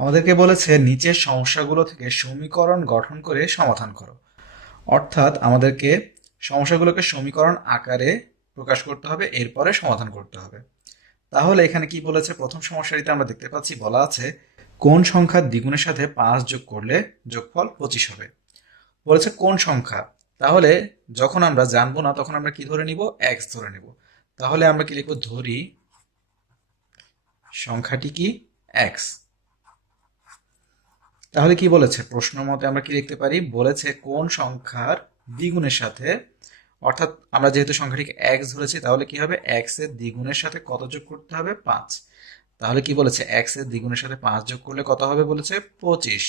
আমাদেরকে বলেছে নিচের সমস্যাগুলো থেকে সমীকরণ গঠন করে সমাধান করো। অর্থাৎ আমাদেরকে সমস্যাগুলোকে সমীকরণ আকারে প্রকাশ করতে হবে, এরপরে সমাধান করতে হবে। তাহলে এখানে কি বলেছে, প্রথম সমস্যাটিতে আমরা দেখতে পাচ্ছি বলা আছে কোন সংখ্যার দ্বিগুণের সাথে 5 যোগ করলে যোগফল 25 হবে। বলেছে কোন সংখ্যা, তাহলে যখন আমরা জানবো না তখন আমরা কি ধরে নিব, এক্স ধরে নিব। তাহলে আমরা কি লিখবো, ধরি সংখ্যাটি কি এক্স। তাহলে কি বলেছে, প্রশ্ন মতে আমরা কি লিখতে পারি, বলেছে কোন সংখ্যার দ্বিগুণের সাথে, অর্থাৎ আমরা যেহেতু সংখ্যাটিকে এক্স ধরেছি তাহলে কি হবে, এক্স এর দ্বিগুণের সাথে কত যোগ করতে হবে, 5। তাহলে কি বলেছে, এক্স এর দ্বিগুণের সাথে 5 যোগ করলে কত হবে বলেছে, 25।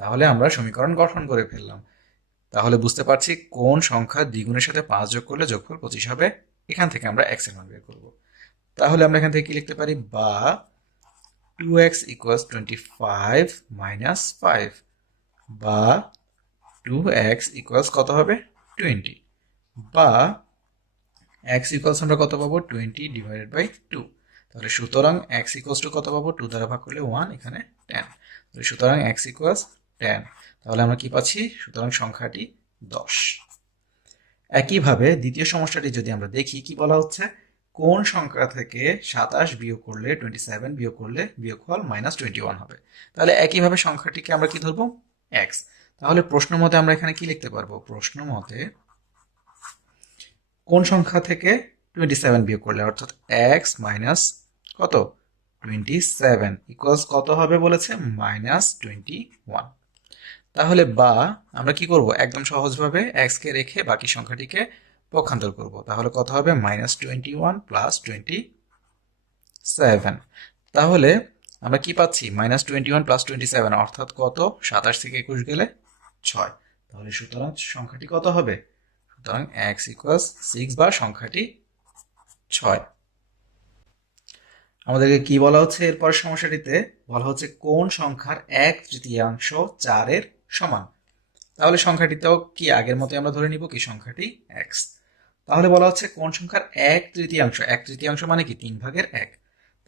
তাহলে আমরা সমীকরণ গঠন করে ফেললাম। তাহলে বুঝতে পারছি কোন সংখ্যা দ্বিগুণের সাথে 5 যোগ করলে যোগফল 25 হবে। এখান থেকে আমরা এক্স এর মান বের করব। তাহলে আমরা এখান থেকে কি লিখতে পারি, বা 2x equals 25 minus 5, বা 2x equals কত হবে, 20, বা x equals আমরা কত পাবো, 20 divided by 2। তাহলে সুতরাং x equals to কত পাবো, 2 দ্বারা ভাগ করলে 1, এখানে 10। তাহলে সুতরাং x equals 10। তাহলে আমরা কি পাচ্ছি, সুতরাং সংখ্যাটি 10। একইভাবে দ্বিতীয় সমস্যাটি যদি আমরা দেখি, কি বলা হচ্ছে, কোন সংখ্যা থেকে 27 বিয়োগ করলে 27 বিয়োগ করলে বিয়োগফল -21 হবে। তাহলে একইভাবে সংখ্যাটিকে আমরা কি ধরবো, x। তাহলে প্রশ্ন মতে আমরা এখানে কি লিখতে পারবো, প্রশ্ন মতে কোন সংখ্যা থেকে 27 বিয়োগ করলে, অর্থাৎ x মাইনাস কত, 27 ইকুয়ালস কত হবে বলেছে, -21। তাহলে বা আমরা কি করব, একদম সহজভাবে x কে রেখে বাকি সংখ্যাটিকে পক্ষান্তর করব। তাহলে কত হবে, -21 প্লাস 27। তাহলে আমরা কি পাচ্ছি, -21 প্লাস 27 অর্থাৎ কত, 27 থেকে 21 গেলে 6। তাহলে সুতরাং সংখ্যাটি কত হবে, সুতরাং x ইকুয়ালস 6, বা সংখ্যাটি 6। আমাদেরকে কি বলা হচ্ছে, এরপর সমস্যাটিতে বলা হচ্ছে কোন সংখ্যার 1/3 4-এর সমান। তাহলে সংখ্যাটিতেও কি আগের মতো আমরা ধরে নিব কি সংখ্যাটি x। তাহলে বলা হচ্ছে কোন সংখ্যার 1/3, 1/3 মানে কি 3/1।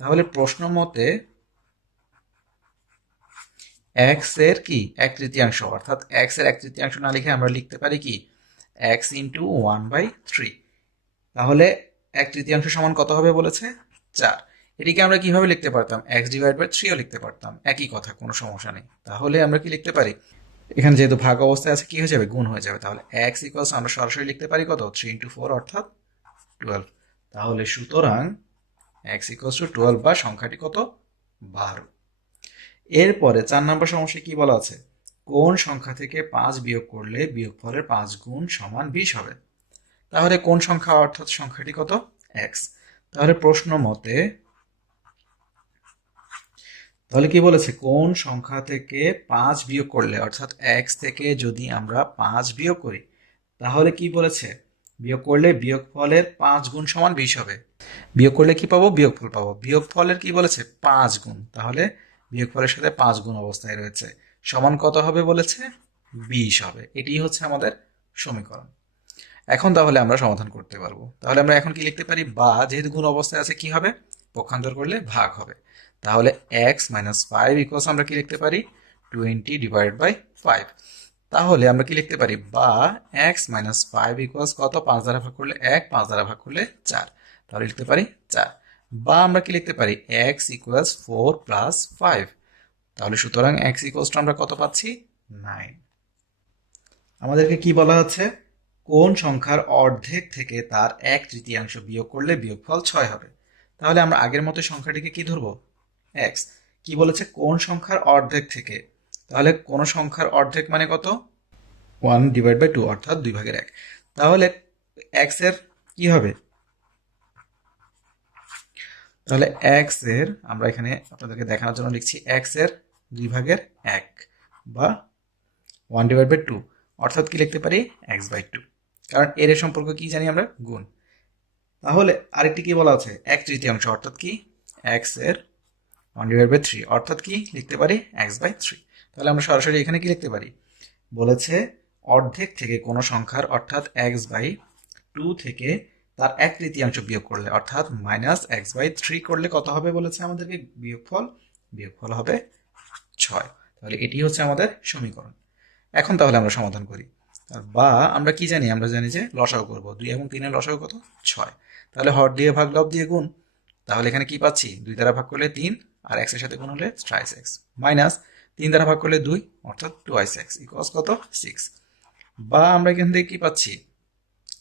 তাহলে প্রশ্ন মতে x এর কি 1/3, অর্থাৎ x এর 1/3 না লিখে আমরা লিখতে পারি কি x ইন্টু 1/3। তাহলে 1/3 সমান কত হবে বলেছে, 4। এটিকে আমরা কিভাবে লিখতে পারতাম, x ডিভাইড বাই 3ও লিখতে পারতাম, একই কথা, কোনো সমস্যা নেই। তাহলে আমরা কি লিখতে পারি, এখানে যেহেতু ভাগ অবস্থায় আছে কি হয়ে যাবে, গুণ হয়ে যাবে। তাহলে x ইকুয়ালস আমরা সরাসরি লিখতে পারি কত, 3 ইন্টু 4 অর্থাৎ 12। তাহলে সুতরাং x ইকুয়ালস টু 12, বা সংখ্যাটি কত, 12। এরপরে 4 নম্বর সমস্যায় কি বলা আছে, কোন সংখ্যা থেকে 5 বিয়োগ করলে বিয়োগফলের 5 গুণ সমান 20 হবে। তাহলে কোন সংখ্যা, অর্থাৎ সংখ্যাটি কত, x। তাহলে প্রশ্ন মতে তাহলে কি বলেছে, কোন সংখ্যা থেকে 5 বিয়োগ করলে, অর্থাৎ x থেকে যদি আমরা 5 বিয়োগ করি তাহলে কি বলেছে, বিয়োগ করলে বিয়োগফলের 5 গুণ সমান 20 হবে। বিয়োগ করলে কি পাবো, বিয়োগফল পাবো। বিয়োগফলের কি বলেছে, 5 গুণ। তাহলে বিয়োগফলের সাথে 5 গুণ অবস্থায় রয়েছে, সমান কত হবে বলেছে, 20 হবে। এটি হচ্ছে আমাদের সমীকরণ। এখন তাহলে আমরা সমাধান করতে পারবো। তাহলে আমরা এখন কি লিখতে পারি, বা যেহেতু গুণ অবস্থায় আছে কি হবে, পক্ষান্তর করলে ভাগ হবে। তাহলে x মাইনাস 5 ইকুয়ালস আমরা কি লিখতে পারি, 20 ডিভাইডেড বাই 5। তাহলে আমরা কি লিখতে পারি, বা x মাইনাস 5 ইকুয়ালস কত, 5 দ্বারা ভাগ করলে 1, 5 দ্বারা ভাগ করলে 4। তাহলে লিখতে পারি 4। বা আমরা কি লিখতে পারি, x ইকুয়ালস 4 প্লাস 5। তাহলে সুতরাং x ইকুয়ালস টু আমরা কত পাচ্ছি, 9। আমাদেরকে কি বলা হচ্ছে, কোন সংখ্যার অর্ধেক থেকে তার 1/3 বিয়োগ করলে বিয়োগফল 6 হবে। তাহলে আমরা আগের মতো সংখ্যাটিকে কি ধরবো, x। কি বলেছে, কোন সংখ্যার অর্ধেক থেকে, তাহলে কোন সংখ্যার অর্ধেক মানে কত, 1 ডিভাইড বাই 2 অর্থাৎ 2/1। তাহলে x এর কি হবে, তাহলে x এর আমরা এখানে আপনাদেরকে দেখানোর জন্য লিখছি x এর 2/1, বা 1 ডিভাইড বাই 2 অর্থাৎ কি লিখতে পারি, x/2। কারণ এর সম্পর্ক কি জানি আমরা, গুণ। তাহলে আরেকটি কি বলা আছে, 1/3 অর্থাৎ কি x এর 1 ডিভাইড বাই 3 অর্থাৎ কি লিখতে পারি, x/3। তাহলে আমরা সরাসরি এখানে কি লিখতে পারি, বলেছে অর্ধেক থেকে কোন সংখ্যার, অর্থাৎ x/2 থেকে তার 1/3 বিয়োগ করলে, অর্থাৎ -x/3 করলে কত হবে বলেছে আমাদেরকে, বিয়োগফল হবে 6। তাহলে এটি হচ্ছে আমাদের সমীকরণ। এখন তাহলে আমরা সমাধান করি। বা আমরা কি জানি, আমরা জানি যে লসাগু করব, 2 এবং 3 এর লসাগু কত, 6। তাহলে হর দিয়ে ভাগ লব দিয়ে গুণ, তাহলে এখানে কি পাচ্ছি, 2 দ্বারা ভাগ করলে 3 আর x এর সাথে গুণ হলে ট্রাইস x, মাইনাস 3 দ্বারা ভাগ করলে 2 অর্থাৎ টুয়াইস x ইকুয়ালস কত, 6। বা আমরা এখান থেকে কি পাচ্ছি,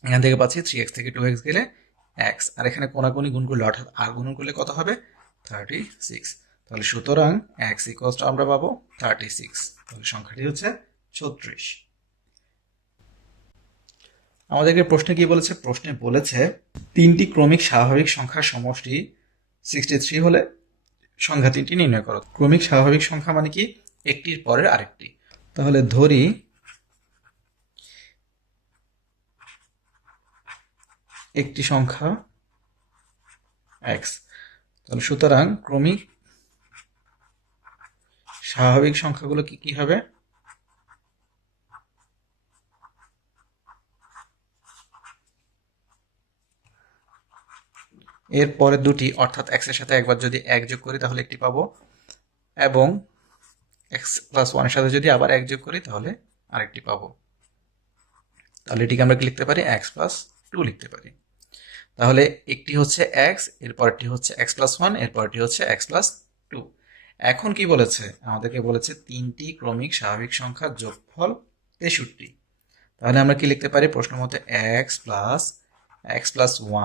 এখান থেকে পাচ্ছি 3x থেকে 2x গেলে x, আর এখানে কোনাকুনি গুণ করলে অর্থাৎ আর গুণ করলে কত হবে, 36। তাহলে সুতরাং x ইকুয়ালস টু আমরা পাবো 36। তাহলে সংখ্যাটি হচ্ছে 36। আমাদেরকে প্রশ্নে কি বলেছে, প্রশ্নে বলেছে 3টি ক্রমিক স্বাভাবিক সংখ্যার সমষ্টি 63 হলে সংখ্যা 3টি নির্ণয় করো। ক্রমিক স্বাভাবিক সংখ্যা মানে কি, একটির পরের আরেকটি। তাহলে ধরি একটি সংখ্যা x, তাহলে সুতরাং ক্রমিক স্বাভাবিক সংখ্যাগুলো কি কি হবে, এর পরে দুটি অর্থাৎ x এর সাথে একবার যদি 1 যোগ করি তাহলে একটি পাবো, এবং x প্লাস 1 এর সাথে যদি আবার 1 যোগ করি তাহলে আরেকটি পাবো। তাহলে এটিকে আমরা কি লিখতে পারি, x প্লাস 2 লিখতে পারি। তাহলে একটি হচ্ছে x, এর পরেরটি হচ্ছে x প্লাস 1, এর পরেরটি হচ্ছে x প্লাস 2। এখন কি বলেছে, আমাদেরকে বলেছে 3টি ক্রমিক স্বাভাবিক সংখ্যার যোগফল 63। তাহলে আমরা কি লিখতে পারি, প্রশ্ন মতে x প্লাস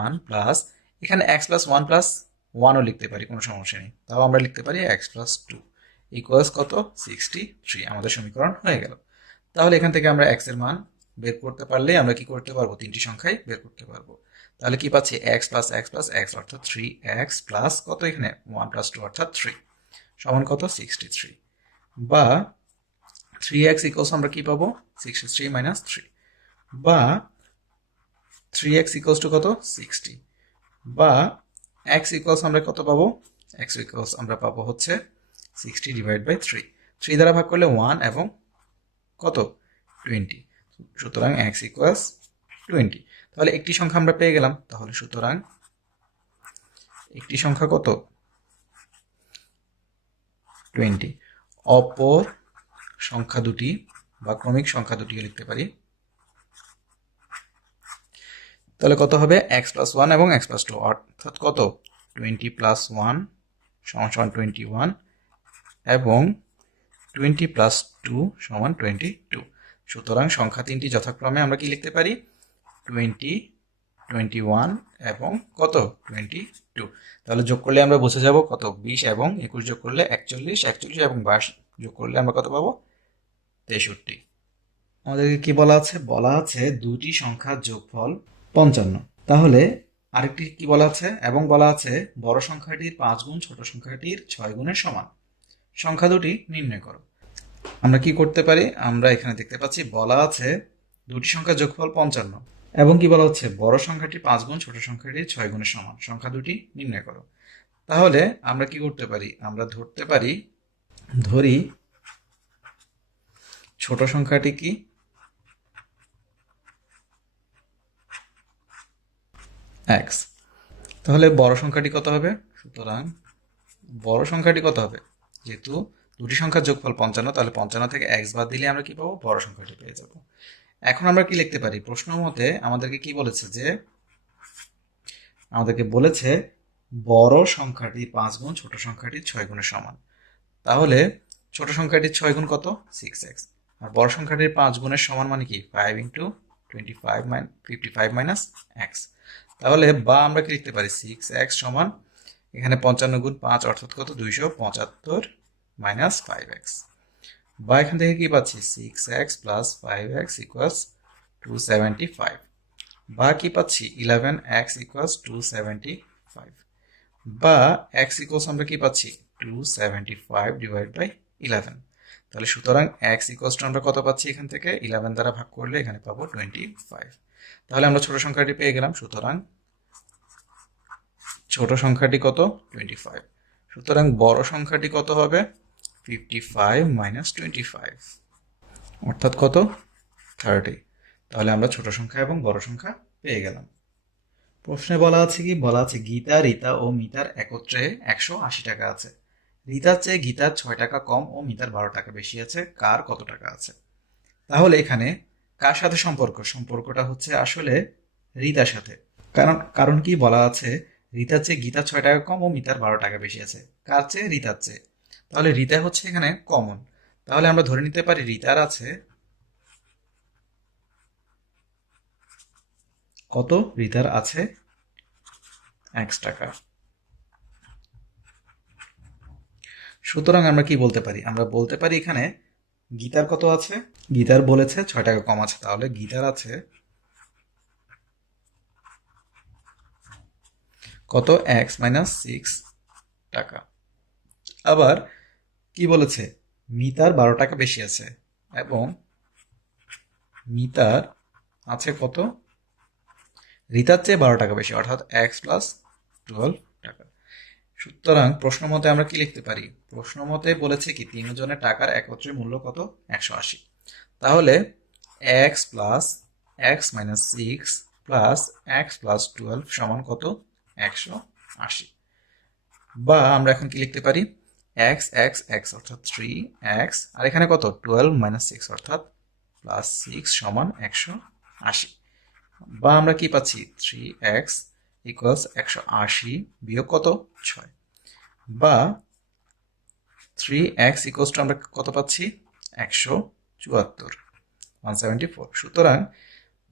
1 প্লাস, এখানে x প্লাস 1 প্লাস 1ও লিখতে পারি, কোনো সমস্যা নেই। তাও আমরা লিখতে পারি x প্লাস 2 ইকুয়ালস কত, 63। আমাদের সমীকরণ হয়ে গেল। তাহলে এখান থেকে আমরা x এর মান বের করতে পারলে আমরা কি করতে পারবো, 3টি সংখ্যাই বের করতে পারবো। তাহলে কি পাচ্ছি, x প্লাস x অর্থাৎ 3x প্লাস কত, এখানে 1 প্লাস 2 অর্থাৎ 3 সমান কত, 63। বা 3x ইকুয়ালস আমরা কি পাবো, 63 মাইনাস 3। বা 3x ইকুয়ালস টু কত, 60। বা x ইকুয়ালস আমরা কত পাবো, x ইকুয়ালস আমরা পাবো হচ্ছে 60 ডিভাইড বাই 3। 3 দ্বারা ভাগ করলে 1 এবং কত, 20। সুতরাং x ইকুয়ালস 20। তাহলে একটি সংখ্যা আমরা পেয়ে গেলাম। তাহলে সুতরাং একটি সংখ্যা কত, 20। অপর সংখ্যা দুটি বা ক্রমিক সংখ্যা দুটিকে লিখতে পারি। তাহলে কত হবে, x প্লাস 1 এবং x প্লাস 2 অর্থাৎ কত, 20 প্লাস 1 সমান সমান 21 এবং 20 প্লাস 2 সমান 22। সুতরাং সংখ্যা 3টি যথাক্রমে আমরা কি লিখতে পারি, 20, 21 এবং কত, 22। তাহলে যোগ করলে আমরা বুঝে যাব কত, 20 এবং 21 যোগ করলে 41, 41 এবং 22 যোগ করলে আমরা কত পাবো, 63। আমাদেরকে কি বলা আছে, বলা আছে দুটি সংখ্যার যোগফল 55। তাহলে আরেকটি কি বলা আছে, এবং বলা আছে বড় সংখ্যাটির 5 গুণ ছোট সংখ্যাটির 6 গুণের সমান, সংখ্যা দুটি নির্ণয় করো। আমরা কি করতে পারি, আমরা এখানে দেখতে পাচ্ছি বলা আছে দুটি সংখ্যার যোগফল 55 এবং কি বলা হচ্ছে বড় সংখ্যাটি 5 গুণ ছোট সংখ্যাটির 6 গুণের সমান, সংখ্যা দুটি নির্ণয় করো। তাহলে আমরা কি করতে পারি, আমরা ধরতে পারি, ধরি ছোট সংখ্যাটি কি, x। তাহলে বড় সংখ্যাটি কত হবে, সুতরাং বড় সংখ্যাটি কত হবে, যেহেতু দুটি সংখ্যার যোগফল 55, তাহলে 55 থেকে x বাদ দিলে আমরা কি পাবো, বড় সংখ্যাটি পেয়ে যাব। এখন আমরা কি লিখতে পারি, প্রশ্ন মতে আমাদেরকে কি বলেছে, যে আমাদেরকে বলেছে বড় সংখ্যাটি 5 গুণ ছোট সংখ্যাটি 6 গুণের সমান। তাহলে ছোট সংখ্যাটির 6 গুণ কত, 6x, আর বড় সংখ্যাটির 5 গুণের সমান মানে কি, 5 ইন্টু 55 মাইনাস x। তাহলে বা আমরা কি লিখতে পারি, 6x সমান এখানে 55 গুণ 5 অর্থাৎ কত, 275 মাইনাস 5x। বা এখান থেকে কি পাচ্ছি, 6x প্লাস 5x ইকুয়ালস 275। বা কি পাচ্ছি, 11x ইকুয়ালস 275। বা x ইকুয়ালস আমরা কি পাচ্ছি, 275 ডিভাইড বাই 11। তাহলে সুতরাং x ইকুয়ালস টু আমরা কত পাচ্ছি, এখান থেকে 11 দ্বারা ভাগ করলে এখানে পাবো 25। তাহলে আমরা ছোট সংখ্যাটি পেয়ে গেলাম। সুতরাং ছোট সংখ্যাটি কত, 25। সুতরাং বড় সংখ্যাটি কত হবে, 55 মাইনাস 25 অর্থাৎ কত, 30। তাহলে আমরা ছোট সংখ্যা এবং বড় সংখ্যা পেয়ে গেলাম। প্রশ্নে বলা আছে কি, বলা আছে গীতা, রীতা ও মিতার একত্রে 180 টাকা আছে। রিতার চেয়ে গীতার 6 টাকা কম ও মিতার 12 টাকা বেশি আছে, কার কত টাকা আছে? তাহলে এখানে কার সাথে সম্পর্কটা হচ্ছে আসলে রিতার সাথে। কারণ কারণ কি বলা আছে, রিতার চেয়ে গীতার 6 টাকা কম ও মিতার 12 টাকা বেশি আছে, কার চেয়ে? রিতার চেয়ে। তাহলে রিতা হচ্ছে এখানে কমন। তাহলে আমরা ধরে নিতে পারি রিতার আছে কত? রিতার আছে x টাকা। সুতরাং আমরা কি বলতে পারি? আমরা বলতে পারি এখানে গীতার কত আছে? গীতার বলেছে 6 টাকা কম আছে, তাহলে গীতার আছে কত? x-6 টাকা। আবার কি বলেছে? মিতার 12 টাকা বেশি আছে এবং মিতার আছে কত? রিতার চেয়ে 12 টাকা বেশি, অর্থাৎ x+12 টাকা। সুতরাং প্রশ্ন মতে আমরা কি লিখতে পারি? প্রশ্ন মতে বলেছে কি তিনজনের টাকার একত্রে মূল্য কত? 180। তাহলে x+x-6+x+12 সমান কত? 180। বা আমরা এখন কি লিখতে পারি? x অর্থাৎ 3x, আর এখানে কত? 12 - 6 অর্থাৎ +6 সমান 180। বা আমরা কি পাচ্ছি? 3x = 180 বিয়োগ কত? 6। বা 3x = আমরা কত পাচ্ছি? 174, 174। সুতরাং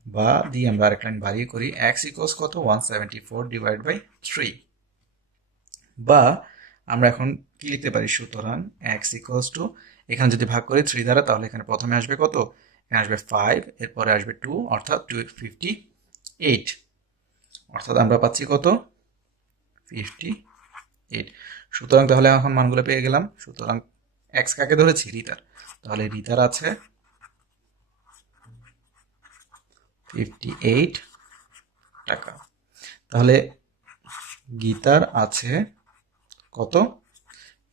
বা দিয়ে আমরা আরেক লাইন বাড়িয়ে করি, x = কত? 174/3। বা আমরা এখন কি লিখতে পারি? সুতরাং x = এখানে যদি ভাগ করি 3 দ্বারা, তাহলে এখানে প্রথমে আসবে কত? এখানে আসবে 5, এরপরে আসবে 2, অর্থাৎ 258। অর্থাৎ আমরা পাচ্ছি কত? 58। সুতরাং তাহলে এখন মানগুলো পেয়ে গেলাম। সুতরাং x কাকে ধরেছি? রিতার। তাহলে রিতার আছে 58 টাকা। তাহলে গীতার আছে কত?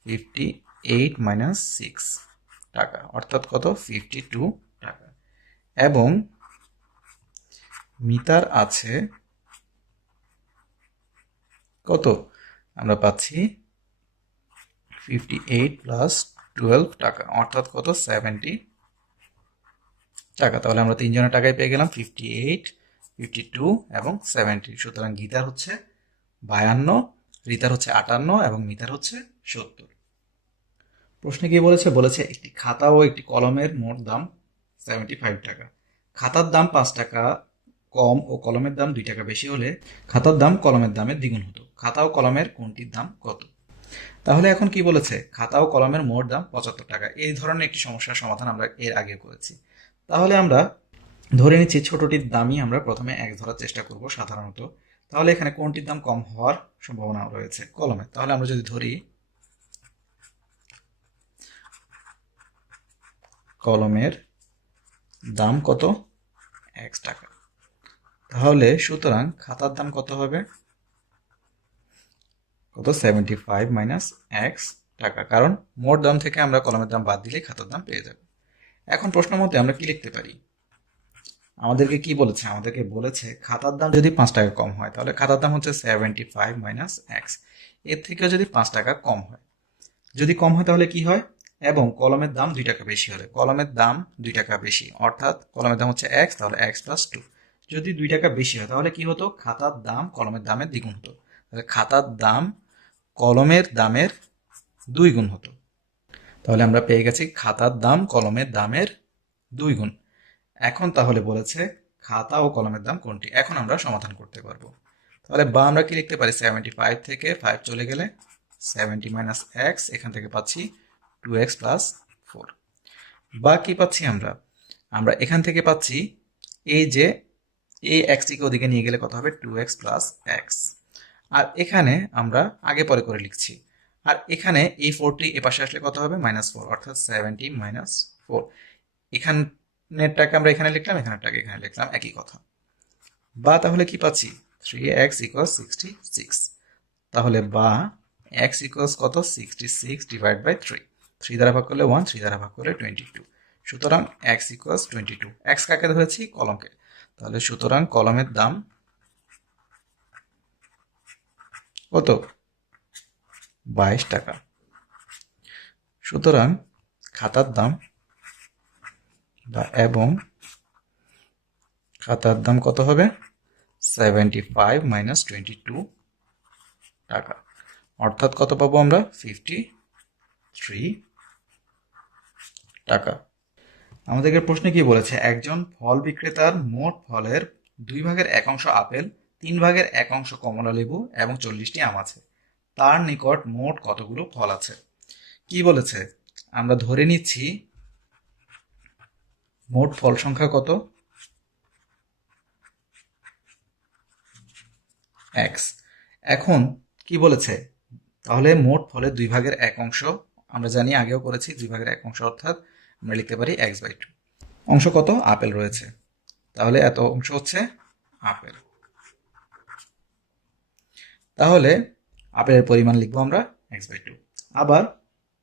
58 - 6 টাকা, অর্থাৎ কত? 52 টাকা। এবং মিতার আছে কত? আমরা পাচ্ছি 58 + 12 টাকা, অর্থাৎ কত? 70 টাকা। তাহলে আমরা তিনজনের টাকায় পেয়ে গেলাম 58, 52 এবং 70। সুতরাং গীতার হচ্ছে 52, রিতার হচ্ছে 58 এবং মিতার হচ্ছে 70। প্রশ্নে কি বলেছে? বলেছে একটি খাতা ও একটি কলমের মোট দাম 75 টাকা। খাতার দাম 5 টাকা কম ও কলমের দাম 2 টাকা বেশি হলে খাতার দাম কলমের দামের দ্বিগুণ হতো। খাতা ও কলমের কোনটির দাম কত? তাহলে এখন কি বলেছে? খাতা ও কলমের মোট দাম 75 টাকা। এই ধরনের একটি সমস্যার সমাধান আমরা এর আগে করেছি। তাহলে আমরা ধরে নিচ্ছি ছোটটির দামই আমরা প্রথমে 1 ধরার চেষ্টা করব সাধারণত। তাহলে এখানে কোনটির দাম কম হওয়ার সম্ভাবনা রয়েছে? কলমের। তাহলে আমরা যদি ধরি কলমের দাম কত? x টাকা। তাহলে সুতরাং খাতার দাম কত হবে? কত? 75 - x টাকা, কারণ মোট দাম থেকে আমরা কলমের দাম বাদ দিলে খাতার দাম পেয়ে যাব। এখন প্রশ্ন মতে আমরা কি লিখতে পারি? আমাদেরকে কি বলেছে? আমাদেরকে বলেছে খাতার দাম যদি 5 টাকা কম হয়, তাহলে খাতার দাম হচ্ছে 75 - x। এর থেকেও যদি 5 টাকা কম হয়, যদি কম হয় তাহলে কি হয়? এবং কলমের দাম 2 টাকা বেশি হলে, কলমের দাম 2 টাকা বেশি, অর্থাৎ কলমের দাম হচ্ছে x, তাহলে x+2। যদি 2 টাকা বেশি হয় তাহলে কি হতো? খাতার দাম কলমের দামের দ্বিগুণ হতো। তাহলে খাতার দাম কলমের দামের 2 গুণ হতো। তাহলে আমরা পেয়ে গেছি খাতার দাম কলমের দামের 2 গুণ। এখন তাহলে বলেছে খাতা ও কলমের দাম কোনটি? এখন আমরা সমাধান করতে পারবো। তাহলে বা আমরা কি লিখতে পারি? 75 থেকে 5 চলে গেলে 70 - x, এখান থেকে পাচ্ছি 2x + 4। বা কি পাচ্ছি আমরা? আমরা এখান থেকে পাচ্ছি এই যে এই xটিকে ওদিকে নিয়ে গেলে কত হবে? 2x + x। আর এখানে আমরা আগে পরে করে লিখছি। আর এখানে এই 4টি এপাশে আসলে কত হবে? -4, অর্থাৎ 70 - 4। এখানেরটাকে আমরা এখানে লিখলাম, এখানেরটাকে এখানে লিখলাম, একই কথা। বা তাহলে কি পাচ্ছি? 3x = 66। তাহলে বা x = কত? 66/3। 3 দ্বারা ভাগ করলে 1, 3 দ্বারা ভাগ করলে 22। সুতরাং x = 22। x কাকে ধরেছি? কলমকে। তাহলে সুতরাং কলমের দাম কত? 22 টাকা। সুতরাং খাতার দাম এবং খাতার দাম কত হবে 75 মাইনাস 22 টাকা, অর্থাৎ কত পাবো আমরা 53 টাকা। আমাদেরকে প্রশ্নে কি বলেছে, একজন ফল বিক্রেতার মোট ফলের 2/1 আপেল, 3/1 কমলা লেবু এবং 40টি আম আছে। তার নিকট মোট কতগুলো ফল আছে? কি বলেছে, আমরা ধরে নিচ্ছি মোট ফল সংখ্যা কত, এক্স। এখন কি বলেছে, তাহলে মোট ফলের 2/1 আমরা জানি, আগেও করেছি 2/1 অর্থাৎ আমরা লিখতে পারি x/2। অংশ কত, আপেল রয়েছে, তাহলে এত অংশ হচ্ছে আপেল। তাহলে আপেলের পরিমাণ লিখবো আমরা x/2। আবার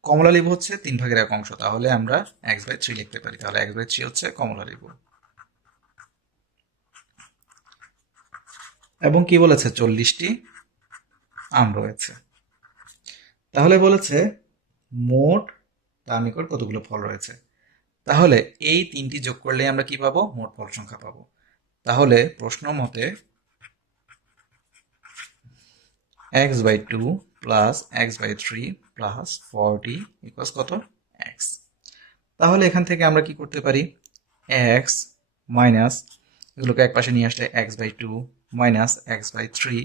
কমলা লেবু হচ্ছে 3/1, তাহলে আমরা x/3 লিখতে পারি, তাহলে x/3 হচ্ছে কমলা লেবু। এবং কি বলেছে, 40টি আম রয়েছে। তাহলে বলেছে মোট তার নিকট কতগুলো ফল রয়েছে। তাহলে এই তিনটি যোগ করলে আমরা কি পাবো, মোট ফল সংখ্যা পাবো। তাহলে প্রশ্ন মতে x/2 plus x/3 plus 40 equals কত, x। তাহলে এখান থেকে আমরা কি করতে পারি, x মাইনাস এগুলোকে এক পাশে নিয়ে আসলে x/2 মাইনাস x/3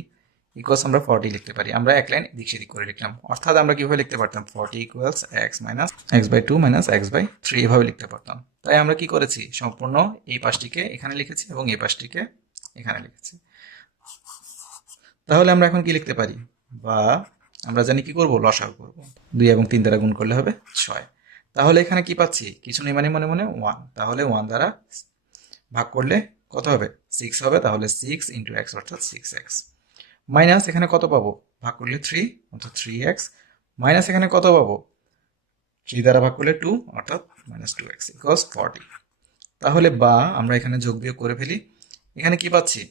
ইকুয়ালস আমরা 40 লিখতে পারি। আমরা এক লাইন এদিক সেদিক করে লিখলাম, অর্থাৎ আমরা কিভাবে লিখতে পারতাম, 40 equals x minus x/2 minus x/3 এভাবে লিখতে পারতাম। তাই আমরা কি করেছি, সম্পূর্ণ এই পাশটিকে এখানে লিখেছি এবং এই পাশটিকে এখানে লিখেছি। তাহলে আমরা এখন কি লিখতে পারি, বা আমরা জানি কি করব, লসাগু করব। 2 এবং 3 দ্বারা গুণ করলে হবে 6। তাহলে এখানে কি পাচ্ছি, কিছু নেই মানে মনে মনে 1, তাহলে 1 দ্বারা ভাগ করলে কত হবে, 6 হবে। তাহলে 6 ইন্টু x অর্থাৎ 6x মাইনাস এখানে কত পাবো, ভাগ করলে 3 অর্থাৎ 3x মাইনাস এখানে কত পাবো, 3 দ্বারা ভাগ করলে 2 অর্থাৎ মাইনাস 2x ইকুয়ালস 40। তাহলে বা আমরা এখানে যোগ বিয়োগ করে ফেলি, এখানে কি পাচ্ছি,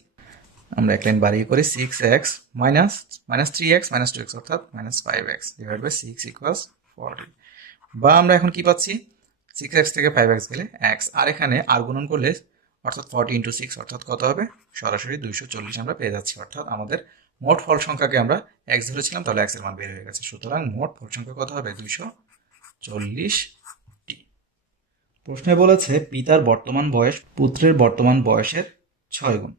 আমরা এক লাইন বাড়িয়ে করি 6x minus minus 3x minus 2x অর্থাৎ minus 5x divide by 6 equals 40। বা আমরা এখন কি পাচ্ছি, 6x থেকে 5x গেলে x, আর এখানে আর গুণন করলে অর্থাৎ 40 ইন্টু 6 অর্থাৎ কত হবে, সরাসরি 240 আমরা পেয়ে যাচ্ছি। অর্থাৎ আমাদের মোট ফল সংখ্যাকে আমরা x ধরেছিলাম, তাহলে x এর মান বের হয়ে গেছে। সুতরাং মোট ফল সংখ্যা কত হবে, 240টি। প্রশ্নে বলেছে পিতার বর্তমান বয়স পুত্রের বর্তমান বয়সের 6 গুণ।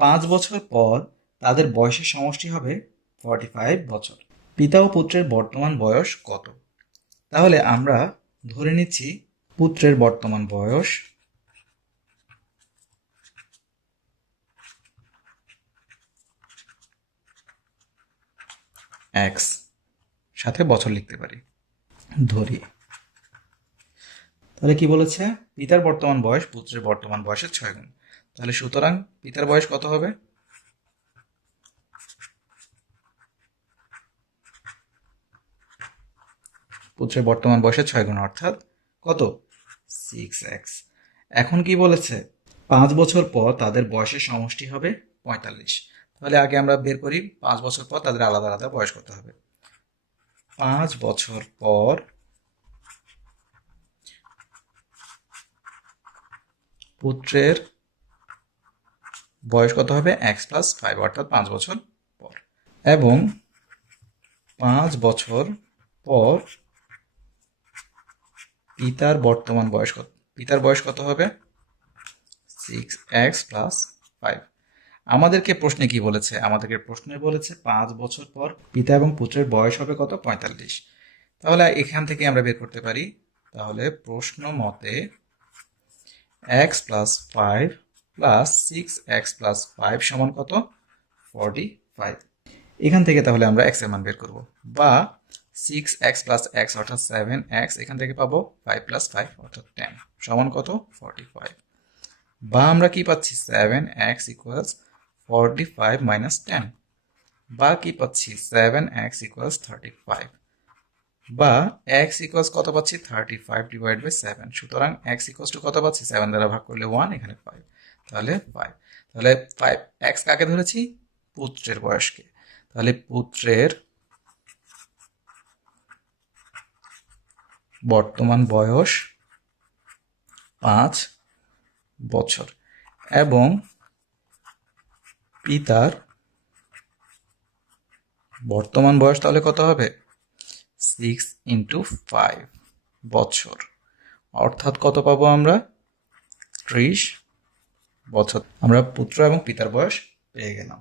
5 বছর পর তাদের বয়সের সমষ্টি হবে 45 বছর। পিতা ও পুত্রের বর্তমান বয়স কত? তাহলে আমরা ধরে নিচ্ছি পুত্রের বর্তমান বয়স x, সাথে বছর লিখতে পারি ধরি। তাহলে কি বলেছে, পিতার বর্তমান বয়স পুত্রের বর্তমান বয়সের 6 গুণ। তাহলে সুতরাং পিতার বয়স কত হবে, পুত্রের বর্তমান বয়সের 6 গুণ অর্থাৎ কত, 6x। এখন কি বলেছে, 5 বছর পর তাদের বয়সের সমষ্টি হবে 45। তাহলে আগে আমরা বের করি 5 বছর পর তাদের আলাদা আলাদা বয়স কত হবে। 5 বছর পর পুত্রের বয়স কত হবে, x প্লাস 5 অর্থাৎ 5 বছর পর। এবং 5 বছর পর পিতার বর্তমান বয়স কত, পিতার বয়স কত হবে, 6x প্লাস 5। আমাদেরকে প্রশ্নে কি বলেছে, আমাদেরকে প্রশ্নে বলেছে 5 বছর পর পিতা এবং পুত্রের বয়স হবে কত, 45। তাহলে এখান থেকে আমরা বের করতে পারি। তাহলে প্রশ্ন মতে x plus 5 plus 6x plus 5 সমান কত, 45। এখান থেকে তাহলে আমরা x এর মান বের করব, বা 6x প্লাস x অর্থাৎ 7x, এখান থেকে পাবো 5 প্লাস 5 অর্থাৎ 10 সমান কত, 45। বা আমরা কি পাচ্ছি, 7x ইকুয়ালস 45 মাইনাস 10। বা কি পাচ্ছি, 7x ইকুয়ালস 35। বা x ইকুয়ালস কত পাচ্ছি, 35 ডিভাইড বাই 7। সুতরাং x ইকুয়ালস টু কত পাচ্ছি, 7 দ্বারা ভাগ করলে 1, এখানে 5, তাহলে 5। তাহলে 5 x কাকে ধরেছি, পুত্রের বয়সকে। তাহলে পুত্রের বর্তমান বয়স 5 বছর এবং পিতার বর্তমান বয়স তাহলে কত হবে 6 ইন্টু 5 বছর, অর্থাৎ কত পাবো আমরা 30 বছর। আমরা পুত্র এবং পিতার বয়স পেয়ে গেলাম।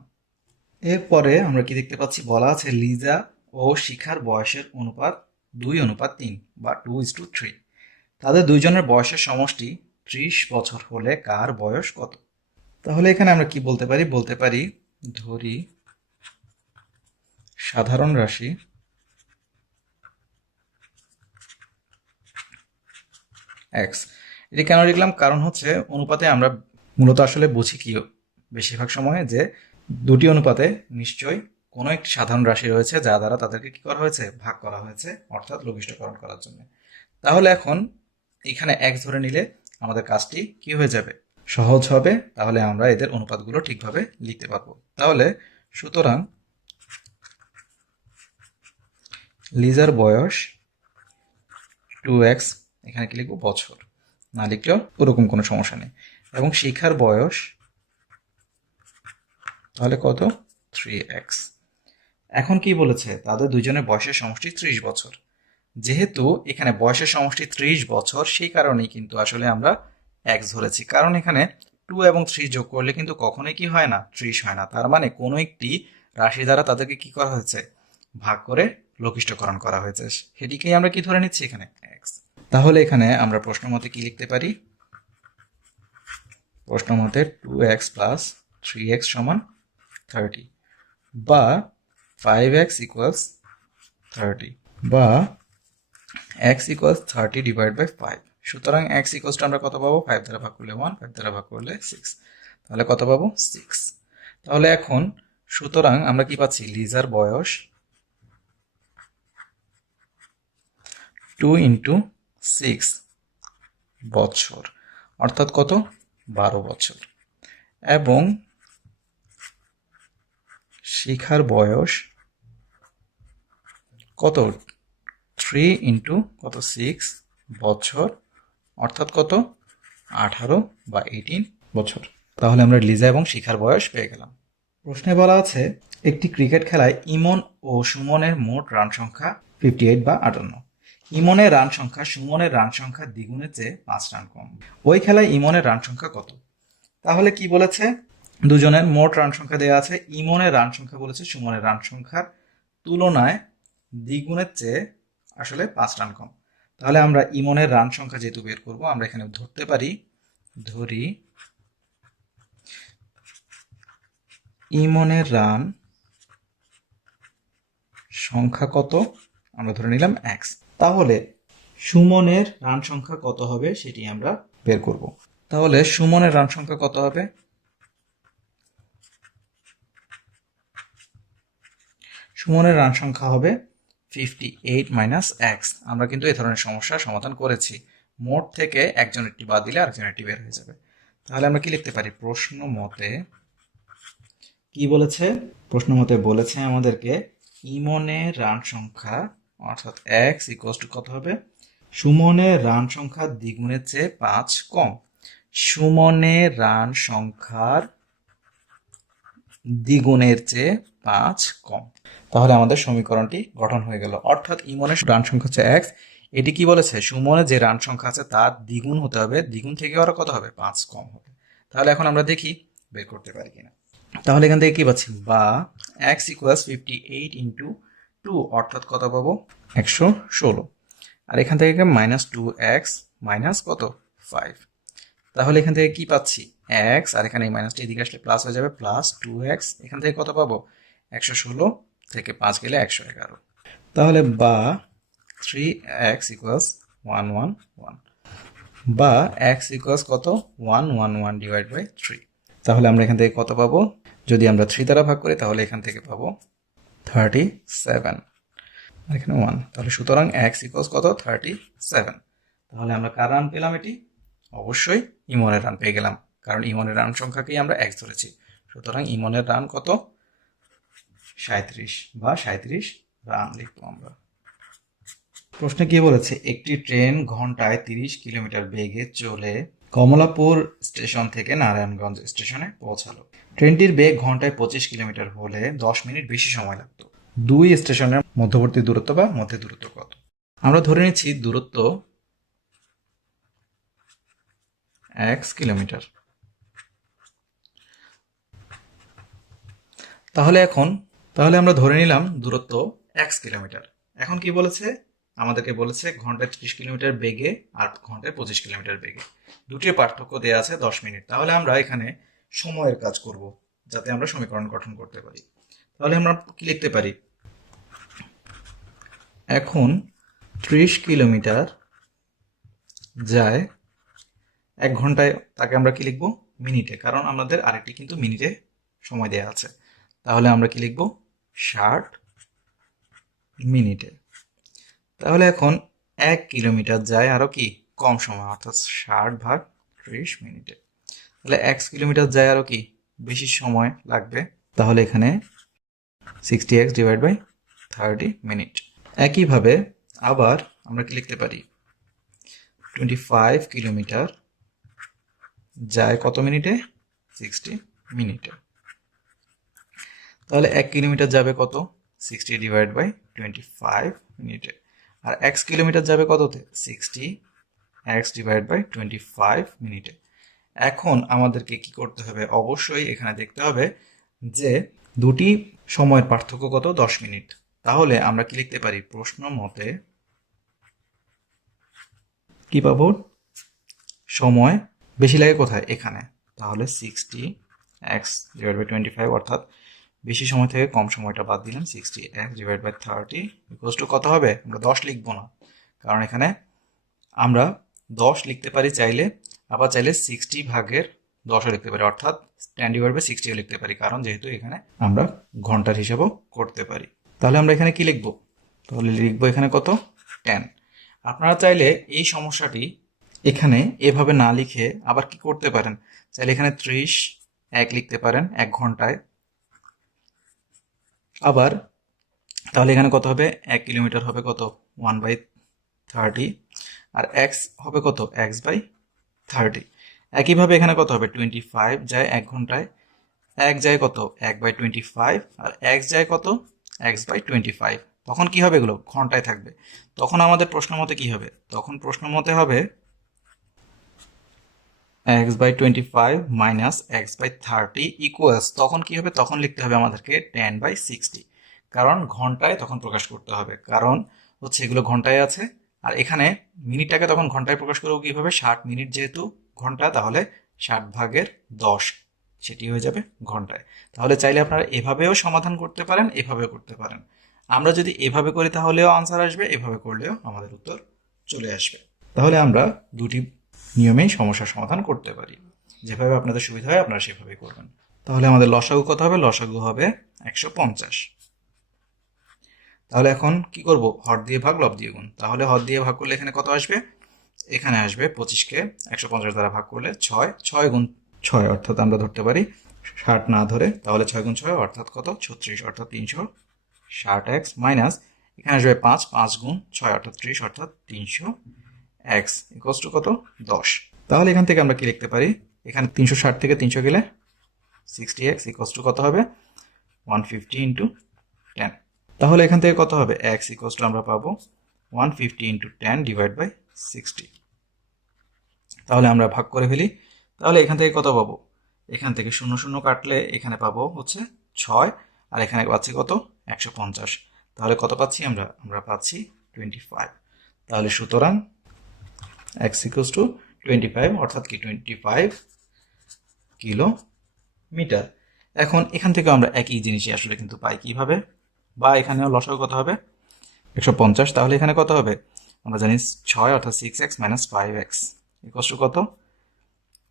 এরপরে আমরা কি দেখতে পাচ্ছি, বলা আছে লিজা ও শিখার বয়সের অনুপাত 2:3 বা 2:3। তাদের দুইজনের বয়সের সমষ্টি 30 বছর হলে কার বয়স কত? তাহলে এখানে আমরা কি বলতে পারি ধরি সাধারণ রাশি x। এটি কেন লিখলাম, কারণ হচ্ছে অনুপাতে আমরা মূলত আসলে বুঝি কি বেশিরভাগ সময়ে যে দুটি অনুপাতে নিশ্চয়ই কোনো একটি সাধারণ রাশি রয়েছে যা দ্বারা তাদেরকে কি করা হয়েছে, ভাগ করা হয়েছে, অর্থাৎ লঘিষ্ঠকরণ করার জন্য। তাহলে এখন এখানে x ধরে নিলে আমাদের কাজটি কি হয়ে যাবে, সহজ হবে। তাহলে আমরা এদের অনুপাতগুলো ঠিকভাবে লিখতে পারবো। তাহলে সুতরাং লিজার বয়স 2x, এখানে কি লিখবো বছর, না লিখলেও ওরকম কোনো সমস্যা নেই, এবং শিখার বয়স তাহলে কত 3x। এখন কি বলেছে, তাদের দুইজনের বয়সের সমষ্টি 30 বছর। যেহেতু এখানে বয়সের সমষ্টি 30 বছর, সেই কারণেই কিন্তু আসলে আমরা x ধরেছি, কারণ এখানে 2 এবং 3 যোগ করলে কিন্তু কখনোই কি হয় না, 30 হয় না। তার মানে কোনো একটি রাশি দ্বারা তাদেরকে কি করা হয়েছে, ভাগ করে লঘিষ্ঠকরণ করা হয়েছে, সেটিকেই আমরা কি ধরে নিচ্ছি এখানে x। তাহলে এখানে আমরা প্রশ্ন মতে কি লিখতে পারি, প্রশ্ন মতে 2x প্লাস 3x সমান 30, বা 5x ইকুয়ালস 30, বা x ইকুয়ালস 30 ডিভাইড বাই 5। সুতরাং x ইকুয়ালস আমরা কত পাবো, 5 দ্বারা ভাগ করলে 1, 5 দ্বারা ভাগ করলে 6, তাহলে কত পাবো 6। তাহলে এখন সুতরাং আমরা কি পাচ্ছি, লিজার বয়স 2 ইন্টু 6 বছর, অর্থাৎ কত 12 বছর, এবং শিখার বয়স কত 3 ইন্টু কত 6 বছর, অর্থাৎ কত 18 বা 18 বছর। তাহলে আমরা লিজা এবং শিখার বয়স পেয়ে গেলাম। প্রশ্নে বলা আছে একটি ক্রিকেট খেলায় ইমন ও সুমনের মোট রান সংখ্যা 58 বা 58। ইমনের রান সংখ্যা সুমনের রান সংখ্যা দ্বিগুণের চেয়ে 5 রান কম। ওই খেলায় ইমনের রান সংখ্যা কত? তাহলে কি বলেছে, দুজনের মোট রান সংখ্যা দেওয়া আছে, ইমনের রান সংখ্যা বলেছে সুমনের রান সংখ্যার তুলনায় দ্বিগুণের চেয়ে আসলে 5 রান কম। তাহলে আমরা ইমনের রান সংখ্যা যেহেতু বের করব, আমরা এখানে ধরতে পারি, ধরি ইমনের রান সংখ্যা কত, আমরা ধরে নিলাম x। তাহলে সুমনের রান সংখ্যা কত হবে সেটি আমরা বের করব। তাহলে সুমনের রান সংখ্যা কত হবে, সুমনের রান সংখ্যা হবে 58 মাইনাস x। আমরা কিন্তু এই ধরনের সমস্যার সমাধান করেছি, মোট থেকে একজনেরটি বাদ দিলে আরেকজনেরটি বের হয়ে যাবে। তাহলে আমরা কি লিখতে পারি, প্রশ্ন মতে কি বলেছে, প্রশ্ন মতে বলেছে আমাদেরকে ইমনের রান সংখ্যা অর্থাৎ x ইকুয়ালস টু কত হবে, সুমনের রান সংখ্যা দ্বিগুণের চেয়ে 5 কম। সুমনের রান সংখ্যার দ্বিগুণের চেয়ে 5 কম। তাহলে আমাদের সমীকরণটি গঠন হয়ে গেল, অর্থাৎ ইমনের রান সংখ্যা হচ্ছে x, এটি কি বলেছে, সুমনের যে রান সংখ্যা আছে তার দ্বিগুণ হতে হবে, দ্বিগুণ থেকে আরো কত হবে, 5 কম হবে। তাহলে এখন আমরা দেখি বের করতে পারি কিনা। তাহলে এখান থেকে কি পাচ্ছি, বা x ইকুয়ালস 58 ইন্টু 2, অর্থাৎ কত পাবো 116, আর এখান থেকে মাইনাস 2x মাইনাস কত 5। তাহলে এখান থেকে কি পাচ্ছি x, আর এখানে মাইনাসটা এদিকে আসলে প্লাস হয়ে যাবে, প্লাস 2x, এখান থেকে কত পাবো 116 থেকে 5 গেলে 111। তাহলে বা 3x ইকুয়ালস 111, বা x ইকুয়ালস কত 111 ডিভাইড বাই 3। তাহলে আমরা এখান থেকে কত পাবো, যদি আমরা 3 দ্বারা ভাগ করি তাহলে এখান থেকে পাবো 37, আর এখানে 1। তাহলে সুতরাং x ইকুয়ালস কত 37। তাহলে আমরা কার রান পেলাম, এটি অবশ্যই ইমনের রান পেয়ে গেলাম, কারণ ইমনের রান সংখ্যাকেই আমরা x ধরেছি। সুতরাং ইমনের রান কত 37 বা 37 রান লিখবো আমরা। প্রশ্নে কি বলেছে, একটি ট্রেন ঘন্টায় 30 কিলোমিটার বেগে চলে কমলাপুর স্টেশন থেকে নারায়ণগঞ্জ স্টেশনে পৌঁছালো। ট্রেনটির বেগ ঘন্টায় 25 কিলোমিটার হলে 10 মিনিট বেশি সময় লাগতো। দুই স্টেশনের মধ্যবর্তী দূরত্ব বা মধ্যে দূরত্ব কত? আমরা ধরে নিচ্ছি দূরত্ব x কিলোমিটার। তাহলে আমরা ধরে নিলাম দূরত্ব x কিলোমিটার। এখন কি বলেছে, আমাদেরকে বলেছে ঘন্টায় 30 কিলোমিটার বেগে আর ঘন্টায় 25 কিলোমিটার বেগে, দুটির পার্থক্য দেওয়া আছে 10 মিনিট। তাহলে আমরা এখানে সময়ের কাজ করব যাতে আমরা সমীকরণ গঠন করতে পারি। তাহলে আমরা কি লিখতে পারি, এখন 30 কিলোমিটার যায় 1 ঘন্টায়, তাকে আমরা কি লিখবো, মিনিটে, কারণ আমাদের আরেকটি কিন্তু মিনিটে সময় দেওয়া আছে। তাহলে আমরা কি লিখবো, 60 মিনিটে। তাহলে এখন 1 কিলোমিটার যায় আরো কি কম সময়, অর্থাৎ 60/30 মিনিটে। তাহলে 1 কিলোমিটার যায় আরো কি বেশি সময় লাগবে, তাহলে এখানে 60x/30 মিনিট। একইভাবে আবার আমরা কি লিখতে পারি, 25 কিলোমিটার যায় কত মিনিটে, 60 মিনিটে। তাহলে 1 কিলোমিটার যাবে কত, 60/25 মিনিটে। আর x কিলোমিটার যাবে কততে, 60x/25 মিনিটে। এখন আমাদেরকে কি করতে হবে, অবশ্যই এখানে দেখতে হবে যে দুটি সময়ের পার্থক্য কত, 10 মিনিট। তাহলে আমরা কি লিখতে পারি, প্রশ্ন মতে কি পাবো, সময় বেশি লাগে কোথায়, এখানে। তাহলে 60x/25, অর্থাৎ বেশি সময় থেকে কম সময়টা বাদ দিলাম, 60x/30 ইকুয়ালস টু কত হবে, আমরা 10 লিখবো না, কারণ এখানে আমরা 10 লিখতে পারি চাইলে, আবার চাইলে 60/10ও লিখতে পারি, অর্থাৎ 10/60ও লিখতে পারি, কারণ যেহেতু এখানে আমরা ঘন্টার হিসাবও করতে পারি। তাহলে আমরা এখানে কি লিখবো, তাহলে লিখবো এখানে কত, 10। আপনারা চাইলে এই সমস্যাটি এখানে এভাবে না লিখে আবার কি করতে পারেন, চাইলে এখানে 30 লিখতে পারেন 1 ঘন্টায়। আবার তাহলে এখানে কত হবে, 1 কিলোমিটার হবে কত, 1/30, আর x হবে কত, x/30। একইভাবে এখানে কত হবে, 25 যায় 1 ঘন্টায়, 1 যায় কত, 1/25, আর x যায় কত, x/25। তখন কি হবে, এগুলো ঘন্টায় থাকবে। তখন আমাদের প্রশ্ন মতে কি হবে, তখন প্রশ্ন মতে হবে x/25 মাইনাস x/30 ইকুয়ালস, তখন কি হবে, তখন লিখতে হবে আমাদেরকে 10/60, কারণ ঘন্টায় তখন প্রকাশ করতে হবে, কারণ হচ্ছে এগুলো ঘন্টায় আছে। আর এখানে মিনিটটাকে তখন ঘন্টায় প্রকাশ করবো কিভাবে, 60 মিনিট যেহেতু ঘন্টা, তাহলে 60/10 সেটি হয়ে যাবে ঘন্টায়। তাহলে চাইলে আপনারা এভাবেও সমাধান করতে পারেন, এভাবেও করতে পারেন। আমরা যদি এভাবে করি তাহলেও আনসার আসবে, এভাবে করলেও আমাদের উত্তর চলে আসবে। তাহলে আমরা দুটি নিয়মেই সমস্যার সমাধান করতে পারি, যেভাবে আপনাদের সুবিধা হয় আপনারা সেভাবেই করবেন। তাহলে আমাদের লসাগু কত হবে, লসাগু হবে 150। তাহলে এখন কি করব, হর দিয়ে ভাগ লব দিয়ে গুণ। তাহলে হর দিয়ে ভাগ করলে এখানে কত আসবে, এখানে আসবে 25কে 150 দ্বারা ভাগ করলে 6, 6 গুণ 6, অর্থাৎ আমরা ধরতে পারি 60 না ধরে, তাহলে 6 গুণ 6 অর্থাৎ কত, 36, অর্থাৎ 360x, মাইনাস এখানে আসবে 5, 5 গুণ 6 অর্থাৎ 30, অর্থাৎ 300x ইকুয়ালস টু কত, 10। তাহলে এখান থেকে আমরা কি লিখতে পারি, এখানে 360 থেকে 300 গেলে 60x ইকুয়ালস টু কত হবে, 150 ইন্টু 10। তাহলে এখান থেকে কত হবে, x ইকুয়ালস টু আমরা পাবো 150 ইন্টু 10 ডিভাইড বাই 60। তাহলে আমরা ভাগ করে ফেলি। তাহলে এখান থেকে কত পাবো, এখান থেকে 0 0 কাটলে এখানে পাবো হচ্ছে 6, আর এখানে পাচ্ছি কত, 150। তাহলে কত পাচ্ছি আমরা, আমরা পাচ্ছি 25। তাহলে সুতরাং x ইকুয়ালস টু 25, অর্থাৎ কি 25 কিলোমিটার। এখন এখান থেকে আমরা একই জিনিসই আসলে কিন্তু পাই কিভাবে, বা এখানেও লসাগু কত হবে, 150। তাহলে এখানে কত হবে, আমরা জানি 6, অর্থাৎ 6x minus 5x equals to কত,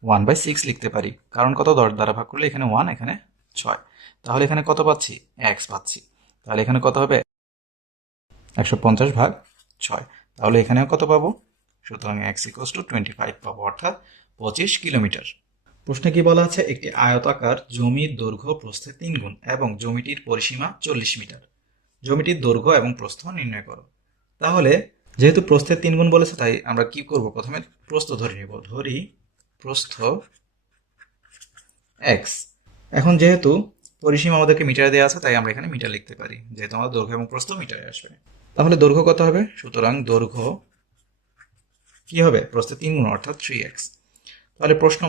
1/6 লিখতে পারি, কারণ কত, 10 দ্বারা ভাগ করলে এখানে 1, এখানে 6। তাহলে এখানে কত পাচ্ছি, x পাচ্ছি। তাহলে এখানে কত হবে, 150/6। তাহলে এখানেও কত পাবো, সুতরাং x ইকুয়ালস টু 25 পাবো, অর্থাৎ 25 কিলোমিটার। প্রশ্নে কি বলা আছে, একটি আয়তাকার জমির দৈর্ঘ্য প্রস্থে 3 গুণ এবং জমিটির পরিসীমা 40 মিটার। জমিটির দৈর্ঘ্য এবং প্রস্থ নির্ণয় করো। তাহলে যেহেতু প্রস্থের 3 গুণ বলেছে তাই আমরা কি করব, প্রথমে প্রস্থ ধরে নিব। ধরি প্রস্থ এক্স। এখন যেহেতু পরিসীমা আমাদেরকে মিটারে দেওয়া আছে তাই আমরা এখানে মিটার লিখতে পারি, যেহেতু আমাদের দৈর্ঘ্য এবং প্রস্থ মিটারে আসবে। তাহলে দৈর্ঘ্য কত হবে? সুতরাং দৈর্ঘ্য কি হবে? প্রস্থের 3 গুণ অর্থাৎ 3x। তাহলে প্রশ্ন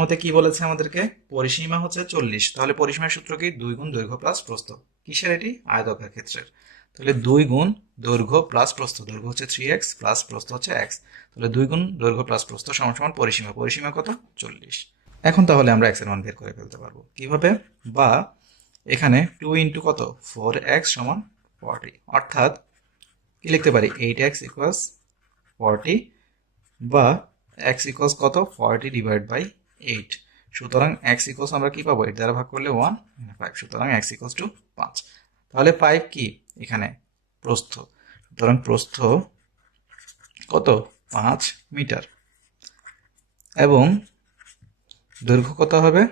মতে কি বলেছে আমাদেরকে? পরিসীমা হচ্ছে 40, তাহলে পরিসীমার সূত্র কি? 2 গুণ দৈর্ঘ্য প্লাস প্রস্থ। কিসের এটি? আয়তকার ক্ষেত্রের। তাহলে 2 গুণ দৈর্ঘ্য প্লাস প্রস্থ, দৈর্ঘ্য হচ্ছে 3x প্লাস প্রস্থ হচ্ছে x, তাহলে 2 গুণ দৈর্ঘ্য প্লাস প্রস্থ সমান সমান পরিসীমা। পরিসীমা কত? 40। এখন তাহলে আমরা x এর মান বের করে ফেলতে পারবো কিভাবে? বা এখানে 2 ইন্টু কত? 4x সমান 40, অর্থাৎ কি লিখতে পারি? 8x ইকুয়ালস 40, বা x ইকুয়ালস কত? 40 ডিভাইড বাই 8। সুতরাং x ইকুয়ালস আমরা কি পাবো? 8 দ্বারা ভাগ করলে 1, 5। সুতরাং x ইকুয়ালস টু 5। তাহলে 5 কি? এখানে প্রস্থ। সুতরাং প্রস্থ কত? 5 মিটার। এবং দৈর্ঘ্য কত হবে?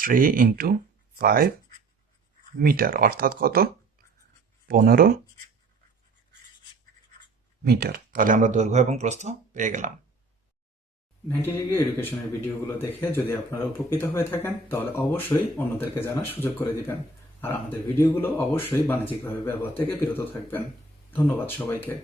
3 ইন্টু 5 মিটার, অর্থাৎ কত? 15 মিটার। তাহলে আমরা দৈর্ঘ্য এবং প্রস্থ পেয়ে গেলাম। 90 ডিগ্রি এডুকেশনের ভিডিওগুলো দেখে যদি আপনারা উপকৃত হয়ে থাকেন তাহলে অবশ্যই অন্যদেরকে জানার সুযোগ করে দিবেন। আর আমাদের ভিডিওগুলো অবশ্যই বাণিজ্যিকভাবে ব্যবহার থেকে বিরত থাকবেন। ধন্যবাদ সবাইকে।